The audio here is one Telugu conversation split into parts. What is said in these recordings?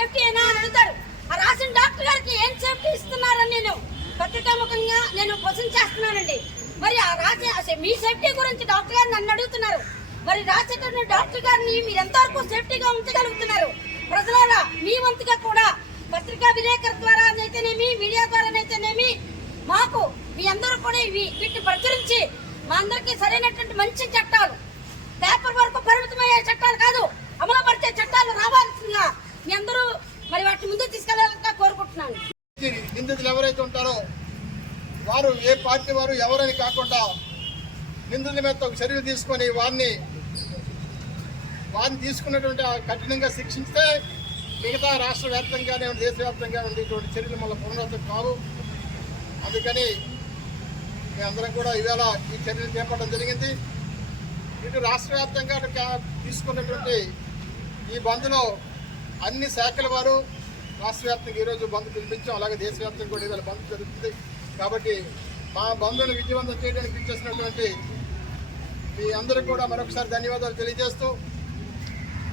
సేఫ్టీ అయినా అని అడుగుతారు. ఆ రాసిన డాక్టర్ గారికి ఏం సేఫ్టీ ఇస్తున్నారని నేను పత్రికాముఖంగా నేను క్వశ్చన్ చేస్తున్నానండి. మరి ఆ రాసే మీ సేఫ్టీ గురించి డాక్టర్ గారు నన్ను అడుగుతున్నారు. మరి రాసేటటువంటి డాక్టర్ గారిని మీరు ఎంతవరకు సేఫ్టీగా ఉంచగలుగుతున్నారు? ప్రజలారా మీ వంతుగా కూడా పత్రికా విలేకరుల ద్వారా అయితేనేమి, మీడియా ద్వారానైతేనేమి మాకు మీ అందరూ కూడా వీటిని ప్రచురించి మా అందరికీ సరైనటువంటి మంచి చట్టాలు, పేపర్ వరకు పరిమితమయ్యే చట్టాలు కాదు, అమలుపరిచే చట్టాలు రావాల్సిందిగా మీ అందరూ మరి వాటిని ముందుకు తీసుకెళ్లాలని కోరుకుంటున్నాను. నిందితులు ఎవరైతే ఉంటారో వారు ఏ పార్టీ వారు ఎవరని కాకుండా నిందితుల మీద ఒక చర్యలు తీసుకొని వారిని తీసుకున్నటువంటి కఠినంగా శిక్షిస్తే మిగతా రాష్ట్ర వ్యాప్తంగానే దేశవ్యాప్తంగా ఉండేటువంటి చర్యలు మళ్ళీ పునరావృతం కావు. అందుకని మేమందరం కూడా ఇవాళ ఈ చర్యలు చేపట్టడం జరిగింది. ఇటు రాష్ట్ర వ్యాప్తంగా తీసుకున్నటువంటి ఈ బంద్లో అన్ని శాఖల వారు రాష్ట్ర వ్యాప్తంగా ఈరోజు బంద్ పిలిపించాం. అలాగే దేశవ్యాప్తంగా కూడా ఇవాళ బంద్ జరుగుతుంది. కాబట్టి మా బంద్ను విజయవంతం చేయడానికి ఇచ్చేసినటువంటి మీ అందరూ కూడా మరొకసారి ధన్యవాదాలు తెలియజేస్తూ,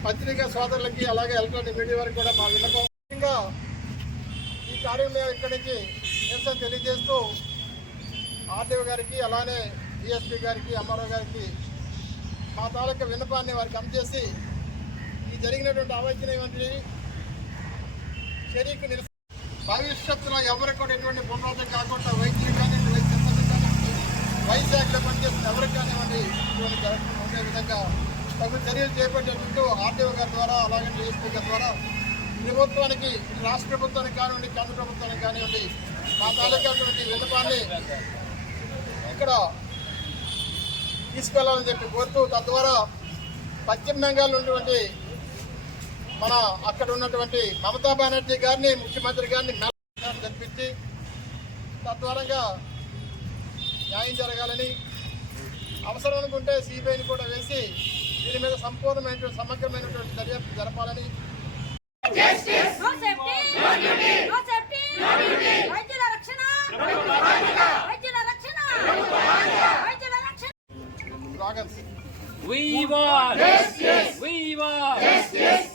పత్రికా సోదరులకి అలాగే ఎలక్ట్రానిక్ మీడియా వారికి కూడా మా విన్నపం. ముఖ్యంగా ఈ కార్యక్రమం ఇక్కడి నుంచి నిరసన తెలియజేస్తూ ఆర్డీఓ గారికి అలానే డిఎస్పీ గారికి ఎంఆర్ఓ గారికి మా తాలూకా విన్నపాన్ని వారికి అందజేసి ఈ జరిగినటువంటి అవాంఛనీయమైన చర్యకు నిరసన భవిష్యత్తులో ఎవరికి కూడా ఎటువంటి పునరావృతం కాకుండా వైద్యులు కానివ్వండి, వైద్య సిబ్బంది కానివ్వండి, వైశాఖలో పనిచేస్తున్న ఎవరికి కానివ్వండి ఇటువంటి జరగకుండా ఉండే విధంగా తగు చర్యలు చేపట్టేందుకు ఆర్డీఓ గారి ద్వారా అలాగే డిఎస్పీ గారి ద్వారా ప్రభుత్వానికి, రాష్ట్ర ప్రభుత్వానికి కానివ్వండి, కేంద్ర ప్రభుత్వానికి కానివ్వండి మా తాలూకాటువంటి విన్నపాన్ని ఇక్కడ తీసుకెళ్లాలని చెప్పి కోరుతూ, తద్వారా పశ్చిమ బెంగాల్లో ఉన్నటువంటి మన అక్కడ ఉన్నటువంటి మమతా బెనర్జీ గారిని, ముఖ్యమంత్రి గారిని జరిపించి తద్వారా న్యాయం జరగాలని, అవసరం అనుకుంటే సిబిఐని కూడా వేసి దీని మీద సంపూర్ణమైన సమగ్రమైనటువంటి దర్యాప్తు జరపాలని. We want justice. We want justice.